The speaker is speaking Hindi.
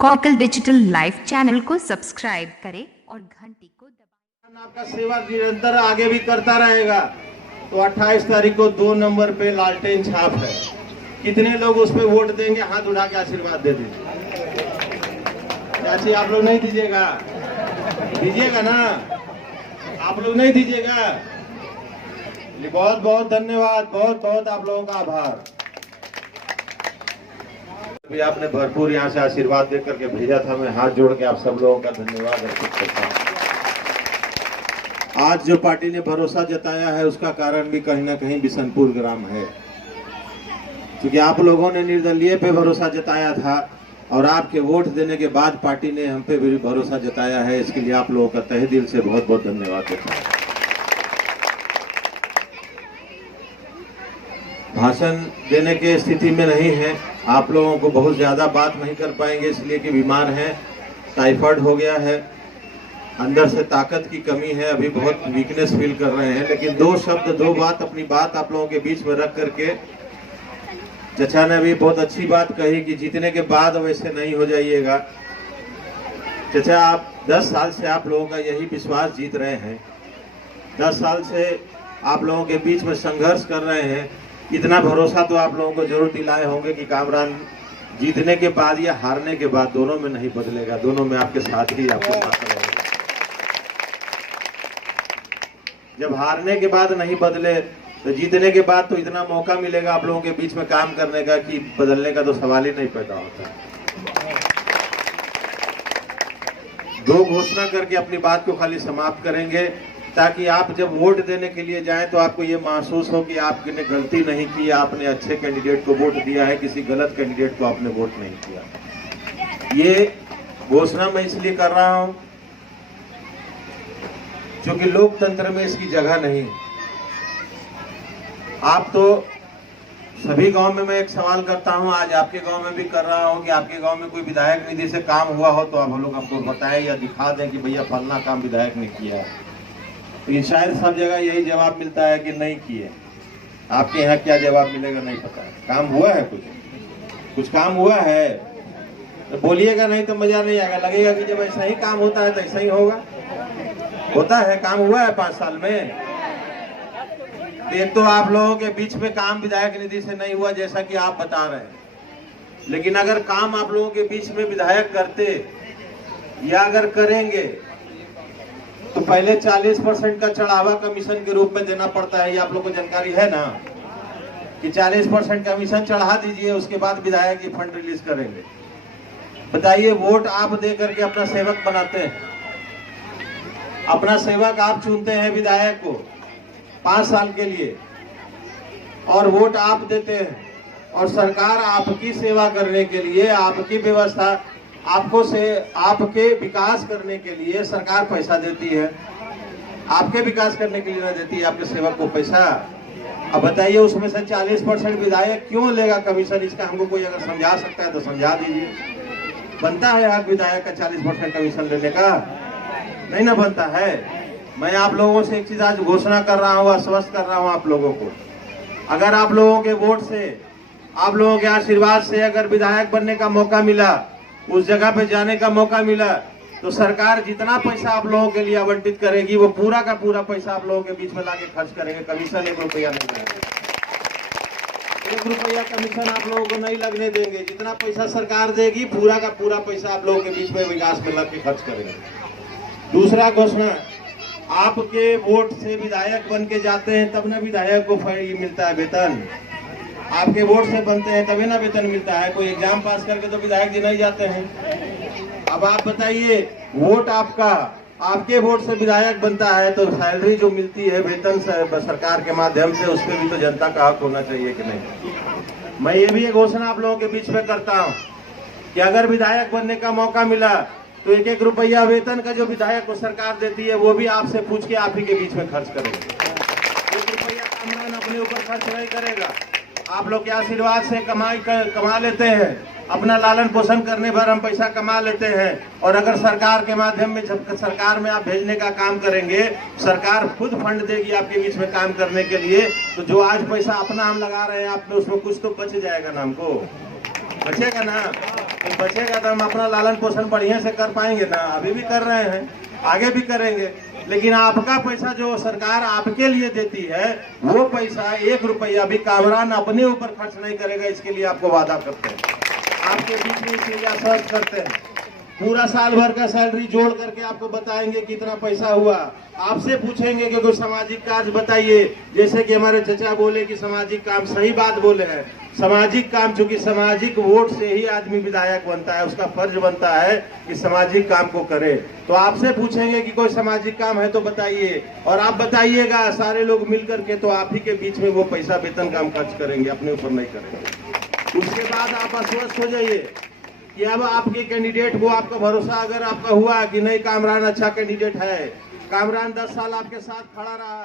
कॉकल डिजिटल लाइव चैनल को सब्सक्राइब करें और घंटी को दबाएं। आपका सेवा निरंतर आगे भी करता रहेगा। तो 28 तारीख को 2 नंबर पे लालटेन छाप है। कितने लोग उस पे वोट देंगे? हाथ उठा के आशीर्वाद दे दीजिए। चाची आप लोग नहीं दीजिएगा? दीजिएगा ना? आप लोग नहीं दीजिएगा? बहुत बहुत धन्यवाद, बहुत बहुत आप लोगों का आभार। भी आपने भरपूर यहाँ से आशीर्वाद दे करके भेजा था। मैं हाथ जोड़ के आप सब लोगों का धन्यवाद अर्पित करता हूँ। आज जो पार्टी ने भरोसा जताया है उसका कारण भी कहीं ना कहीं बिशनपुर ग्राम है, क्योंकि आप लोगों ने निर्दलीय पे भरोसा जताया था और आपके वोट देने के बाद पार्टी ने हम पे भी भरोसा जताया है। इसके लिए आप लोगों का तहे दिल से बहुत बहुत धन्यवाद देता हूँ। भाषण देने के स्थिति में नहीं है, आप लोगों को बहुत ज्यादा बात नहीं कर पाएंगे इसलिए कि बीमार हैं, टाइफाइड हो गया है, अंदर से ताकत की कमी है, अभी बहुत वीकनेस फील कर रहे हैं। लेकिन 2 शब्द 2 बात अपनी बात आप लोगों के बीच में रख करके चचा ने भी बहुत अच्छी बात कही कि जीतने के बाद वैसे नहीं हो जाइएगा। चचा आप 10 साल से आप लोगों का यही विश्वास जीत रहे हैं, 10 साल से आप लोगों के बीच में संघर्ष कर रहे हैं। इतना भरोसा तो आप लोगों को जरूर दिलाए होंगे कि कामरान जीतने के बाद या हारने के बाद दोनों में नहीं बदलेगा, दोनों में आपके साथ ही आपके साथ रहेगा। जब हारने के बाद नहीं बदले तो जीतने के बाद तो इतना मौका मिलेगा आप लोगों के बीच में काम करने का कि बदलने का तो सवाल ही नहीं पैदा होता। 2 घोषणा करके अपनी बात को खाली समाप्त करेंगे ताकि आप जब वोट देने के लिए जाएं तो आपको ये महसूस हो कि आपने गलती नहीं की, आपने अच्छे कैंडिडेट को वोट दिया है, किसी गलत कैंडिडेट को आपने वोट नहीं किया। ये घोषणा मैं इसलिए कर रहा हूं क्योंकि लोकतंत्र में इसकी जगह नहीं। आप तो सभी गांव में मैं एक सवाल करता हूं, आज आपके गांव में भी कर रहा हूं कि आपके गांव में कोई विधायक निधि से काम हुआ हो तो आप लोग हमको बताएं या दिखा दें कि भैया फलना काम विधायक ने किया है। तो शायद सब जगह यही जवाब मिलता है कि नहीं किए। आपके यहाँ क्या जवाब मिलेगा नहीं पता है। काम हुआ है, कुछ काम हुआ है तो बोलिएगा, नहीं तो मजा नहीं आएगा। लगेगा कि जब ऐसा ही काम होता है तो ऐसा ही होगा। होता है, काम हुआ है 5 साल में। एक तो आप लोगों के बीच में काम विधायक निधि से नहीं हुआ जैसा कि आप बता रहे हैं, लेकिन अगर काम आप लोगों के बीच में विधायक करते या अगर करेंगे तो पहले 40% का चढ़ावा कमीशन के रूप में देना पड़ता है। ये आप लोग को जानकारी है ना कि 40% कमीशन चढ़ा दीजिए, उसके बाद विधायक ये फंड रिलीज करेंगे। बताइए, वोट आप दे करके अपना सेवक बनाते हैं, अपना सेवक आप चुनते हैं विधायक को 5 साल के लिए और वोट आप देते हैं और सरकार आपकी सेवा करने के लिए, आपकी व्यवस्था आपके विकास करने के लिए सरकार पैसा देती है। आपके विकास करने के लिए ना देती है आपके सेवक को पैसा। अब बताइए, उसमें से 40% विधायक क्यों लेगा कमीशन? इसका हमको कोई अगर समझा सकता है तो समझा दीजिए। बनता है हक विधायक का 40% कमीशन लेने का? नहीं ना बनता है। मैं आप लोगों से एक चीज आज घोषणा कर रहा हूँ, आश्वस्त कर रहा हूँ आप लोगों को, अगर आप लोगों के वोट से, आप लोगों के आशीर्वाद से अगर विधायक बनने का मौका मिला, उस जगह पे जाने का मौका मिला, तो सरकार जितना पैसा आप लोगों के लिए आवंटित करेगी वो पूरा का पूरा पैसा आप लोगों के बीच में लाके खर्च करेंगे। कमीशन 1 रुपया नहीं लगेगा, 1 रुपया कमीशन आप लोगों को नहीं लगने देंगे। जितना पैसा सरकार देगी पूरा का पूरा पैसा आप लोगों के बीच में विकास में लग के खर्च करेंगे। दूसरा घोषणा, आपके वोट से विधायक बन के जाते हैं तब ना विधायक को मिलता है वेतन। आपके वोट से बनते हैं तभी ना वेतन मिलता है। कोई एग्जाम पास करके तो विधायक जी नहीं जाते हैं। अब आप बताइए, वोट आपका, आपके वोट से विधायक बनता है तो सैलरी जो मिलती है वेतन सरकार के माध्यम से, उस पर भी तो जनता का हक होना चाहिए कि नहीं? मैं ये भी एक घोषणा आप लोगों के बीच में करता हूँ कि अगर विधायक बनने का मौका मिला तो 1-1 रुपया वेतन का जो विधायक को सरकार देती है वो भी आपसे पूछ के आप ही के बीच में खर्च करेंगे। 1 रुपया कामरान अपने ऊपर खर्च नहीं करेगा। आप लोग के आशीर्वाद से कमा लेते हैं, अपना लालन पोषण करने भर हम पैसा कमा लेते हैं। और अगर सरकार के माध्यम में, जब सरकार में आप भेजने का काम करेंगे, सरकार खुद फंड देगी आपके बीच में काम करने के लिए। तो जो आज पैसा अपना हम लगा रहे हैं आप में, उसमें कुछ तो बच जाएगा ना, हमको बचेगा ना। तो बचेगा तो हम अपना लालन पोषण बढ़िया से कर पाएंगे ना। अभी भी कर रहे हैं, आगे भी करेंगे, लेकिन आपका पैसा जो सरकार आपके लिए देती है वो पैसा 1 रुपया भी कामरान अपने ऊपर खर्च नहीं करेगा, इसके लिए आपको वादा करते हैं। आपके बीच में इसलिए आश्वस्त करते हैं, पूरा साल भर का सैलरी जोड़ करके आपको बताएंगे कितना पैसा हुआ। आपसे पूछेंगे कि कोई सामाजिक कार्य बताइए, जैसे कि हमारे चचा बोले कि सामाजिक काम, सही बात बोले हैं। सामाजिक काम, चूंकि सामाजिक वोट से ही आदमी विधायक बनता है, उसका फर्ज बनता है कि सामाजिक काम को करे। तो आपसे पूछेंगे कि कोई सामाजिक काम है तो बताइए, और आप बताइएगा सारे लोग मिल करके, तो आप ही के बीच में वो पैसा वेतन का हम खर्च करेंगे, अपने ऊपर नहीं करेंगे। उसके बाद आप आश्वस्त हो जाइए कि अब आपके कैंडिडेट को, आपका भरोसा अगर आपका हुआ कि नहीं कामरान अच्छा कैंडिडेट है, कामरान 10 साल आपके साथ खड़ा रहा,